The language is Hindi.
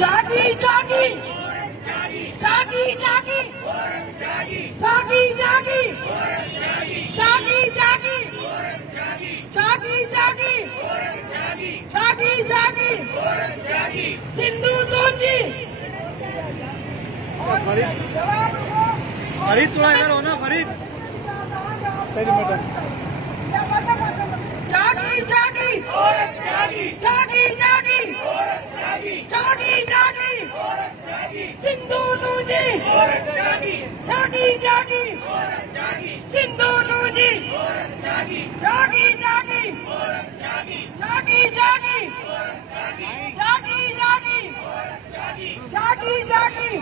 जागी जागी जागी जागी जागी जागी जागी जागी जागी जागी जागी जागी सिंधु तुझी फरीद थोड़ा इधर हो ना फरीद। जागी जागी जागी जागी जागी जागी सिंधु तुझी जागी जागी सिंधु तुझी जागी जागी जागी जागी जागी जागी जागी